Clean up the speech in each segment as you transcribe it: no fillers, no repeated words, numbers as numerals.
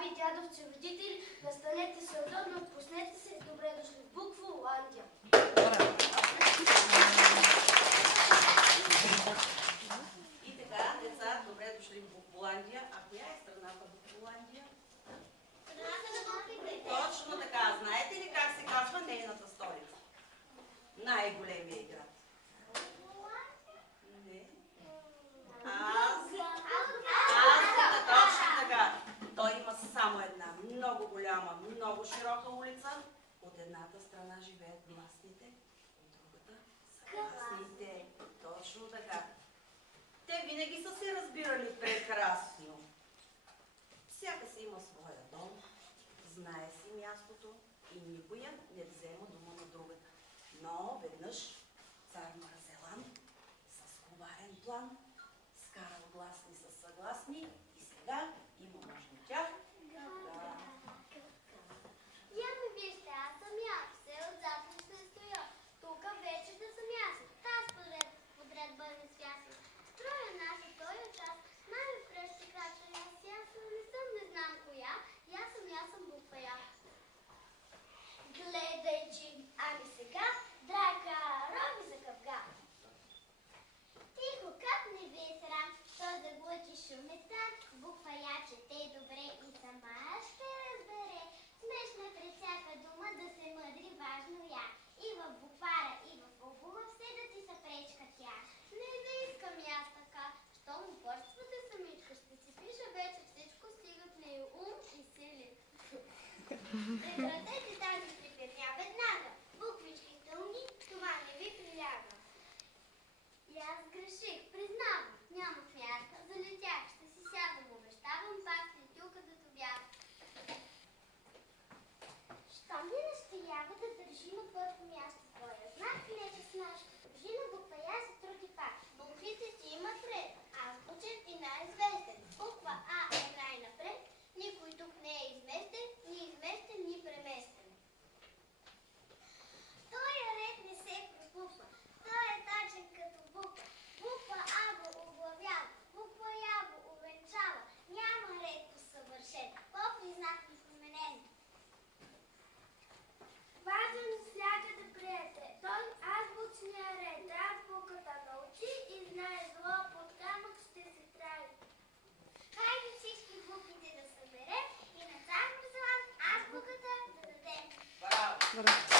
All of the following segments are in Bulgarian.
баби и дядовци, родители, настанете се удобно, отпуснете се, добре дошли в Букволандия. И така, деца, добре дошли в Букволандия. А коя е страната Букволандия? Страната на буквите. Точно така. Знаете ли как се казва нейната столица? Най-големия град. Не. Азбука, точно така. Той има само една много голяма, много широка улица. От едната страна живеят гласните, от другата са гласните. Точно така. Те винаги са се разбирали прекрасно. Всяка си има своя дом, знае си мястото и никоя не взема дума на другата. Но веднъж цар Марселан с коварен план скарал гласни с съгласни и сега има между тях. Я ме вижте, аз съм я, все отзад не се стоя. Тук вече да съм аз, таз подред бъде свясен. Строя наша този час, мами вкръщи крача, аз не съм, не знам коя, я съм буква я. Гледай, че ами сега, драка, роби за къвга. Тихо, как не ви е срам, той заглъчи шумета, буква я чете добре и сама ще разбере. Смешна пред всяка дума да се мъдри важно я. И в буквара, и в обума все да ти се пречка тя. Не да искам и аз така, щом упорствате самичко, ще си пиша вече всичко, стигат ми и ум и сили. Прекратете тази трепетня веднага, буквички тълни, това не ви приляга. И аз греших, признавам, нямах мярка, залетях, ще си сядам, обещавам пак летюка да добях. Щом не настоява да държи на първо място твоя знак, нека с наш държи на буква я се труди пак. Буквите си имат ред, азбучен и най-известен. Буква А е най-напред, никой тук не е изместен, ни изместен, ни преместен. Той ред не се пропуква, той е тачен като буква. Буква А го оглавява, буква Я го увенчава. Няма ред по-съвършен, по-признак и променен. Важен всякъде приете, той азбучния ред, азбуката научи и знае зло под камък ще се прави. Хайде всички буквите да съберем и на цар Марселан азбуката да дадем. Браво!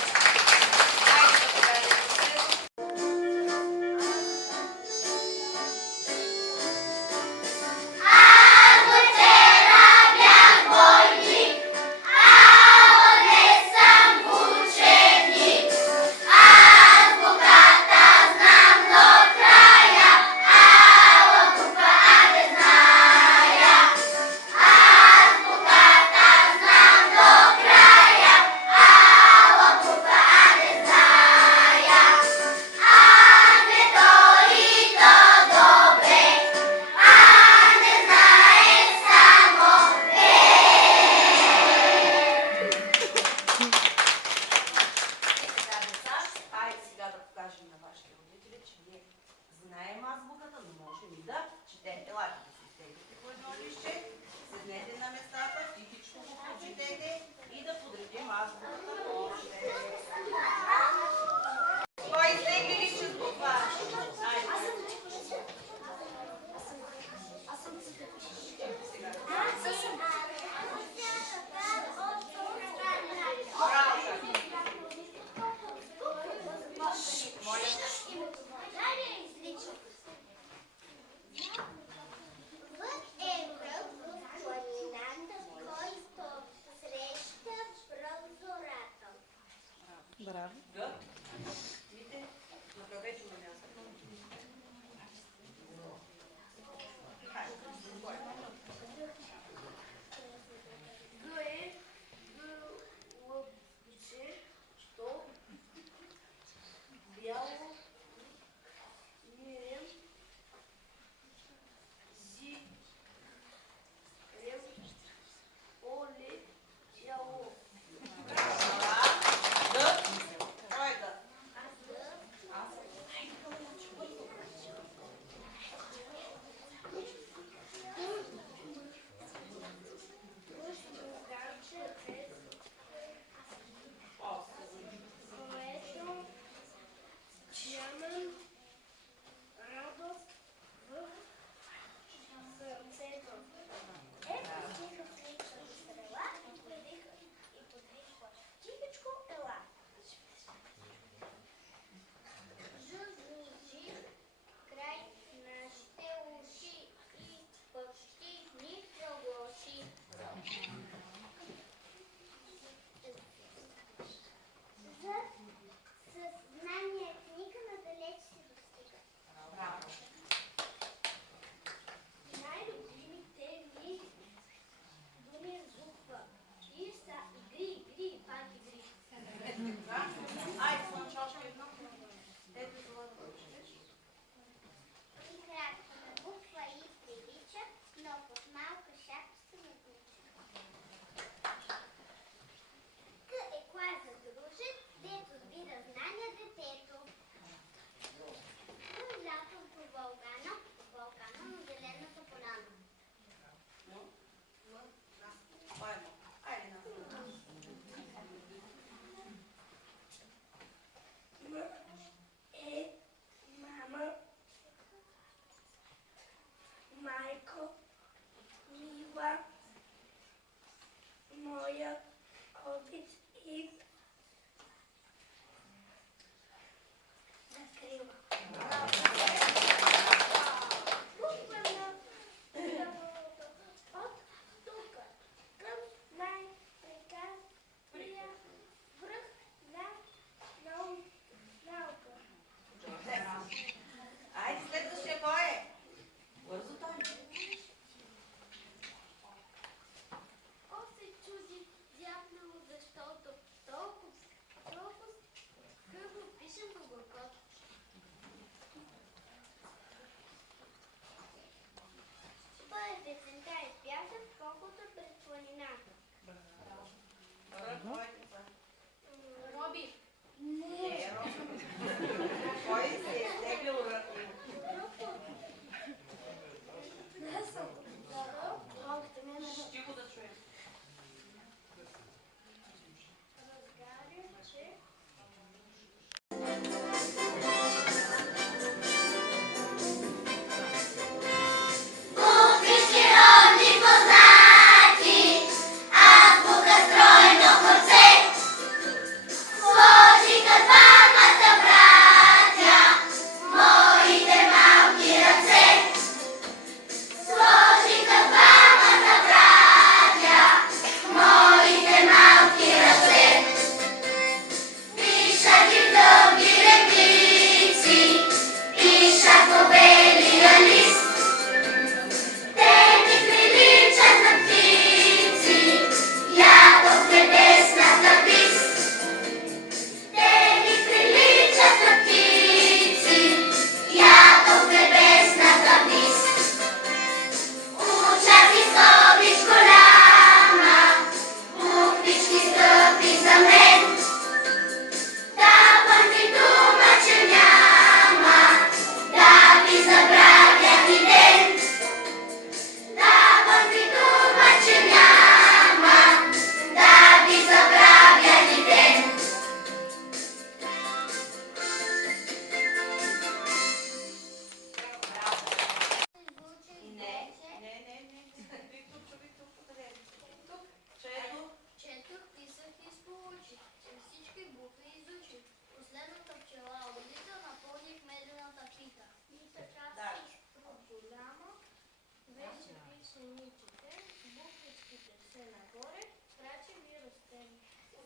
учениците, буквичките са нагоре, краче ви растем.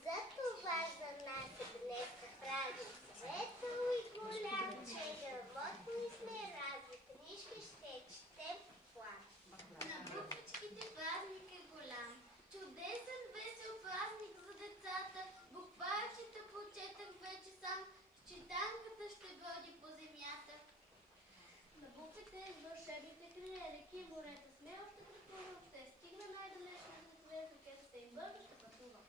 Затова за нас днес празник светъл и голям, че грамотни сме, разни книжки ще четем в план. На буквичките празник е голям. Чудесен, весел празник за децата. Букварчета прочетах вече сам. Читанката ще броди по земята. На буквите вършебните криле, реки, морета, смело ще пътува. Ще стигна най-далечно за светове, ракета се и бързо ще пътува.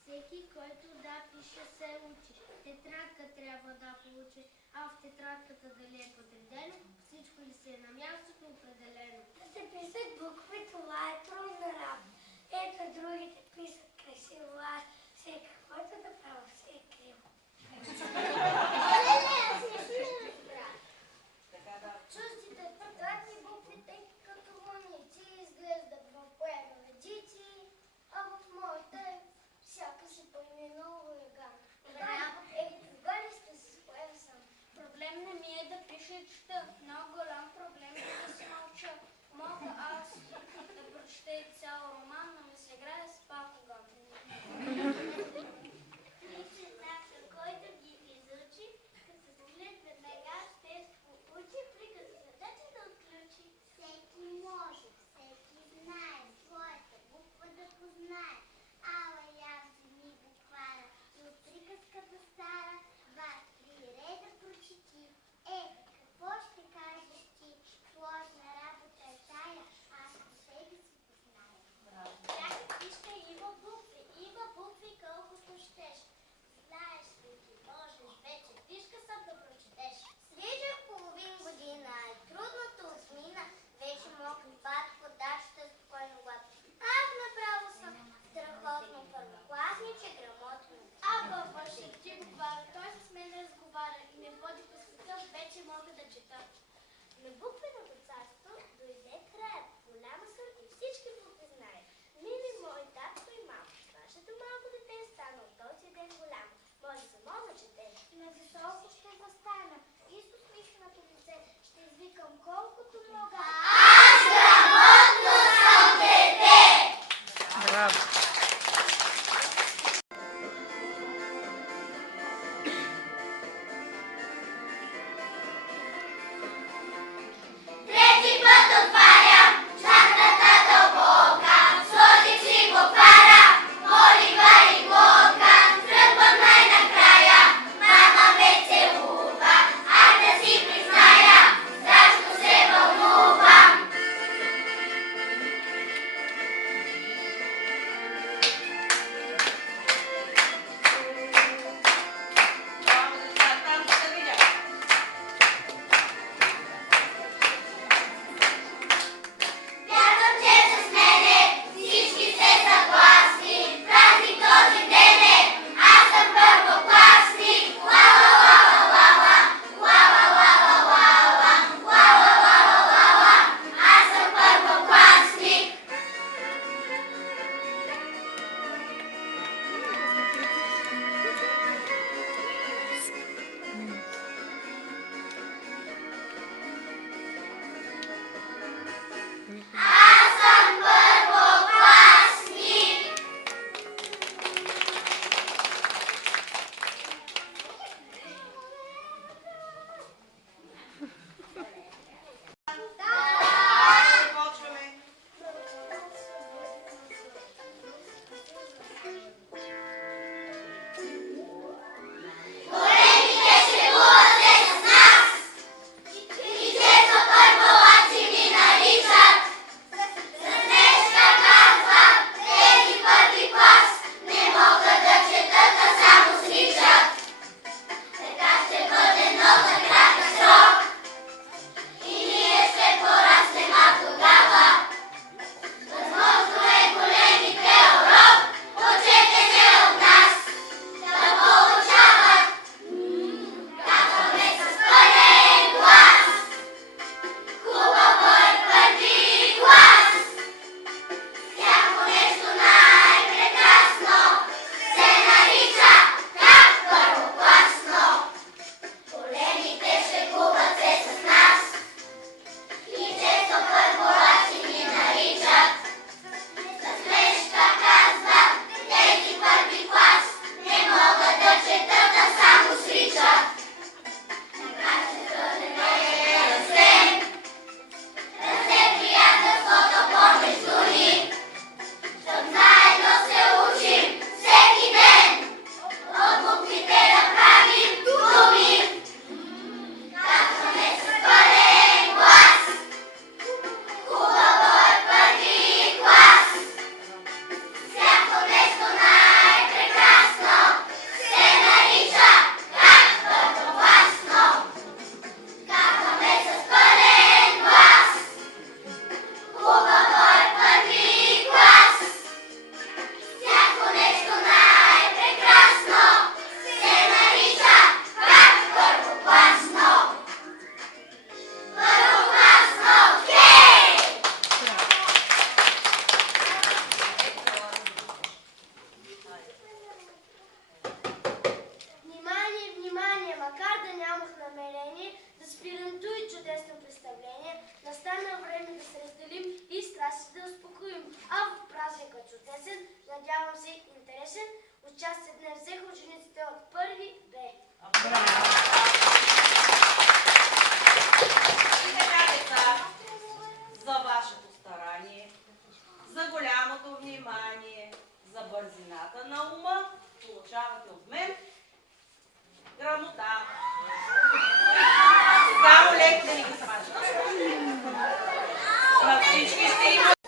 Всеки, който да пише, се учи. Тетрадка трябва да получи, а в тетрадката дали е подредено, всичко ли се е на мястото определено. Да се писат букви, това е трудна работа. Ето другите писат красиво, аз все каквото да правя, все е криво. Аз не си разбрах. Чуждите тетрадни буквите като вълници изглеждат в поемоведици, а в моите всяка се поименува ураган. Кога ли сте се споя сам? Проблем не ми е да пиша и чета. Много голям проблем е да се мълча. Мога аз да прочета и цял роман, песен. Участие днес взеха учениците от първи Б. И така, деца, за вашето старание, за голямото внимание, за бързината на ума, получавате от мен грамота. Само лек да ни ги смачка. На всички ще има